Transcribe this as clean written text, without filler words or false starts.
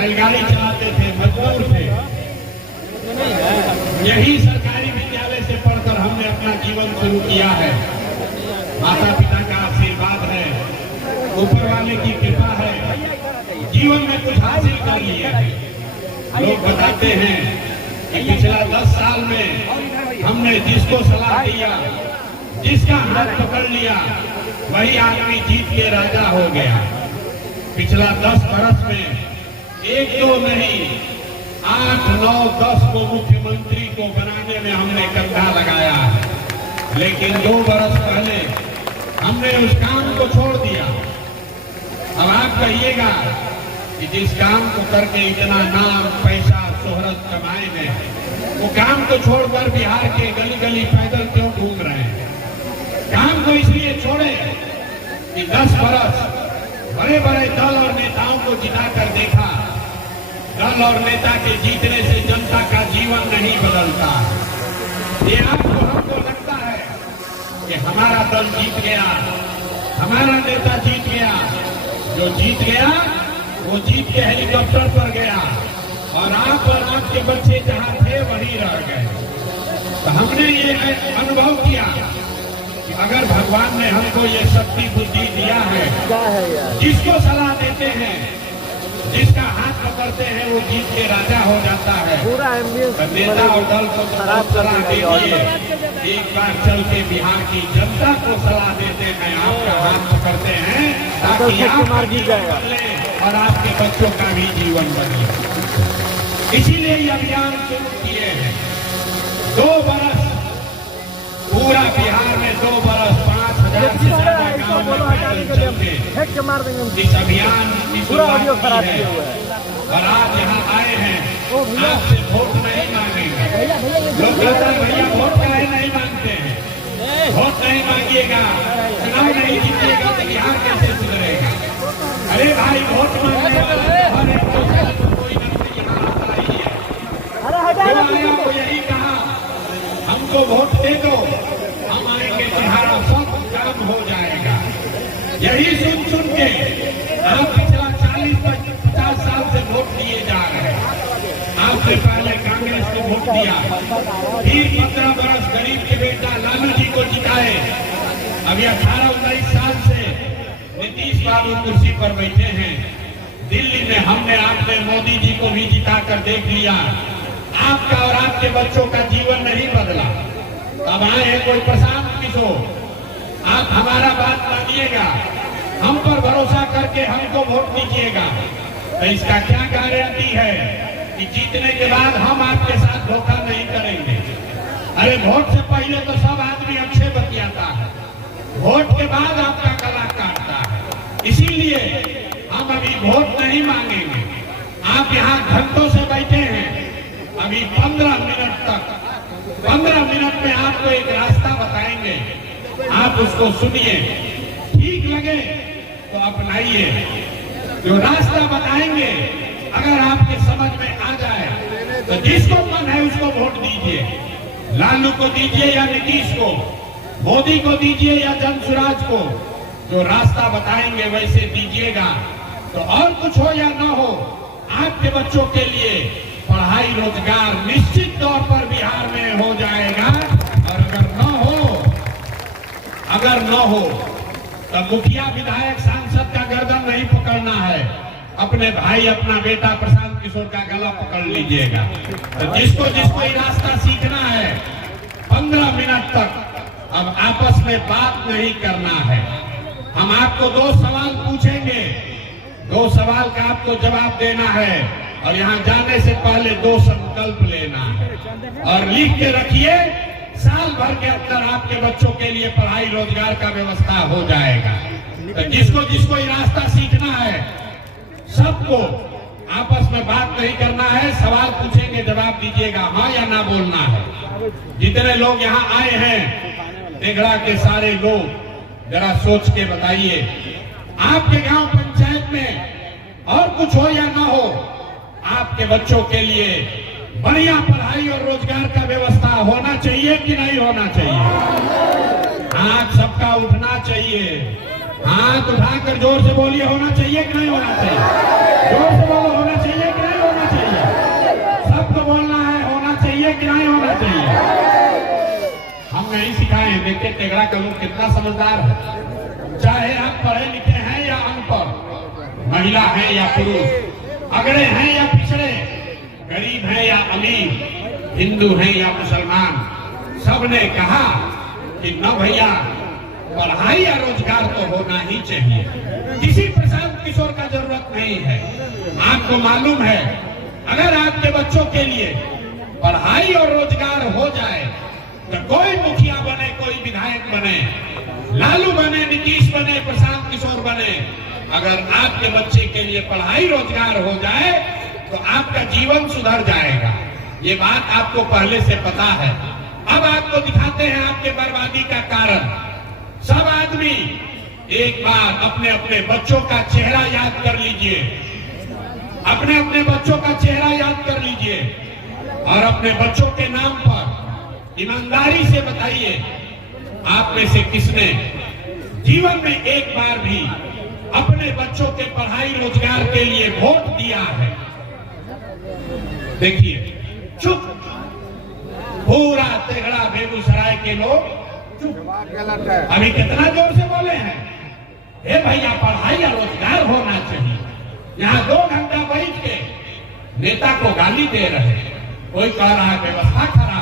बैलगाड़ी चलाते थे, मजदूर थे। यही सरकारी विद्यालय से पढ़कर हमने अपना जीवन शुरू किया है। माता पिता का आशीर्वाद है, ऊपर वाले की कृपा है, जीवन में कुछ हासिल कर लिए हैं। लोग बताते हैं कि पिछला 10 साल में हमने जिसको सलाह दिया, जिसका हाथ पकड़ लिया, वही आदमी जीत के राजा हो गया। पिछला 10 बरस में 1-2 नहीं, 8, 9, 10 को मुख्यमंत्री को बनाने में हमने कंधा लगाया है। लेकिन 2 बरस पहले हमने उस काम को छोड़ दिया। अब आप कहिएगा कि जिस काम को करके इतना नाम, पैसा, शोहरत कमाए हैं, वो काम को छोड़कर बिहार के गली गली पैदल क्यों घूम रहे हैं? काम को इसलिए छोड़े कि 10 बरस बड़े बड़े दल और नेताओं को जिताकर देखा। दल और नेता के जीतने से जनता का जीवन नहीं बदलता। ये आपको हमको लगता है कि हमारा दल जीत गया, हमारा नेता जीत गया। जो जीत गया वो जीत के हेलीकॉप्टर पर गया और आप और आपके बच्चे जहां थे वहीं रह गए। तो हमने ये अनुभव किया कि अगर भगवान ने हमको ये शक्ति बुद्धि दिया है, जिसको सलाह देते हैं, जिसका हाथ पकड़ते हैं, वो जीत के राजा हो जाता है। तो नेता और दल को सलाह दीजिए, एक बार चल के बिहार की जनता को सलाह देते हैं, आपका हाथ पकड़ते हैं ताकि आपका जीवन बदले और आपके बच्चों का भी जीवन बदले। इसीलिए ये अभियान शुरू किए हैं। 2 बरस पूरा बिहार में 2 बरस 5,000 से ज्यादा गाँव में पैदल चलते इस अभियान की शुरुआत की है। और आज यहाँ आए हैं, आपसे वोट नहीं मांगेंगे। लोग कहते हैं भैया वोट काहे नहीं मांगते हैं? वोट नहीं मांगिएगा, चुनाव नहीं जीतिएगा तो बिहार कैसे सुधरेगा? अरे भाई, वोट मांगने वाला हर एक को कोई न कोई यहाँ आता ही है। जो आया वो यही कहा, हमको वोट दे दो, हम आएंगे, तुम्हारा सब काम हो जाएगा। यही सुन सुन के आप पिछला 40-50 साल से वोट दिए जा रहे हैं। आपने पहले कांग्रेस को वोट दिया, फिर 15 बरस गरीब के बेटा लालू जी को जिताए। अभी 18-19 साल से नीतीश बाबू कुर्सी पर बैठे हैं। दिल्ली में हमने आपने मोदी जी को भी जिताकर देख लिया। आपका और आपके बच्चों का जीवन नहीं बदला। अब आए हैं कोई प्रशांत किशोर, आप हमारा बात मानिएगा, हम पर भरोसा करके हमको वोट दीजिएगा। तो इसका क्या गारंटी है कि जीतने के बाद हम आपके साथ धोखा नहीं करेंगे? अरे वोट से पहले तो सब आदमी अच्छे बतियाता है, वोट के बाद आपका गला काटता है। इसीलिए हम अभी वोट नहीं मांगेंगे। आप यहाँ घंटों से बैठे हैं, अभी 15 मिनट में आपको एक रास्ता बताएंगे, आप उसको सुनिए, ठीक लगे तो अपनाइए। जो रास्ता बताएंगे अगर आपके समझ में आ जाए तो जिसको मन है उसको वोट दीजिए। लालू को दीजिए या नीतीश को, मोदी को दीजिए या जनसुराज को। जो रास्ता बताएंगे वैसे दीजिएगा। तो और कुछ हो या ना हो, आपके बच्चों के लिए पढ़ाई रोजगार निश्चित तौर पर बिहार में हो जाएगा। और अगर न हो तो मुखिया विधायक सांसद का गर्दन नहीं पकड़ना है, अपने भाई अपना बेटा प्रशांत किशोर का गला पकड़ लीजिएगा। तो जिसको जिसको ये रास्ता सीखना है 15 मिनट तक अब आपस में बात नहीं करना है। हम आपको 2 सवाल पूछेंगे, 2 सवाल का आपको जवाब देना है और यहाँ जाने से पहले 2 संकल्प लेना है और लिख के रखिए। साल भर के अंदर आपके बच्चों के लिए पढ़ाई रोजगार का व्यवस्था हो जाएगा। तो जिसको जिसको ये रास्ता सीखना है सबको आपस में बात नहीं करना है, सवाल पूछेंगे जवाब दीजिएगा, हाँ या ना बोलना है। जितने लोग यहाँ आए हैं तेघड़ा के सारे लोग जरा सोच के बताइए, आपके गांव पंचायत में और कुछ हो या ना हो, आपके बच्चों के लिए बढ़िया पढ़ाई और रोजगार का व्यवस्था होना चाहिए कि नहीं होना चाहिए? हाथ सबका उठना चाहिए, हाथ उठाकर जोर से बोलिए, होना चाहिए कि नहीं होना चाहिए? जोर से बोलो, होना चाहिए कि सबको बोलना है, होना चाहिए कि नहीं होना चाहिए। हम नहीं सिखाए। देखिए तेगड़ा का लोग कितना समझदार है। चाहे आप पढ़े लिखे हैं या अनपढ़, महिला है या पुरुष, अगड़े हैं या पिछड़े, गरीब है या अमीर, हिंदू है या मुसलमान, सबने कहा कि न भैया पढ़ाई या रोजगार तो होना ही चाहिए। किसी प्रशांत किशोर का जरूरत नहीं है। आपको मालूम है अगर आपके बच्चों के लिए पढ़ाई और रोजगार हो जाए तो कोई मुखिया बने, कोई विधायक बने, लालू बने, नीतीश बने, प्रशांत किशोर बने, अगर आपके बच्चे के लिए पढ़ाई रोजगार हो जाए तो आपका जीवन सुधर जाएगा। ये बात आपको पहले से पता है। अब आपको दिखाते हैं आपके बर्बादी का कारण। सब आदमी एक बार अपने अपने बच्चों का चेहरा याद कर लीजिए, अपने अपने बच्चों का चेहरा याद कर लीजिए और अपने बच्चों के नाम पर ईमानदारी से बताइए आप में से किसने जीवन में एक बार भी अपने बच्चों के पढ़ाई रोजगार के लिए वोट दिया है। देखिए चुप, पूरा तेगड़ा बेगूसराय के लोग अभी कितना जोर से बोले हैं, हे भैया पढ़ाई या रोजगार होना चाहिए। यहाँ 2 घंटा बैठ के नेता को गाली दे रहे, कोई कह रहा है व्यवस्था खराब।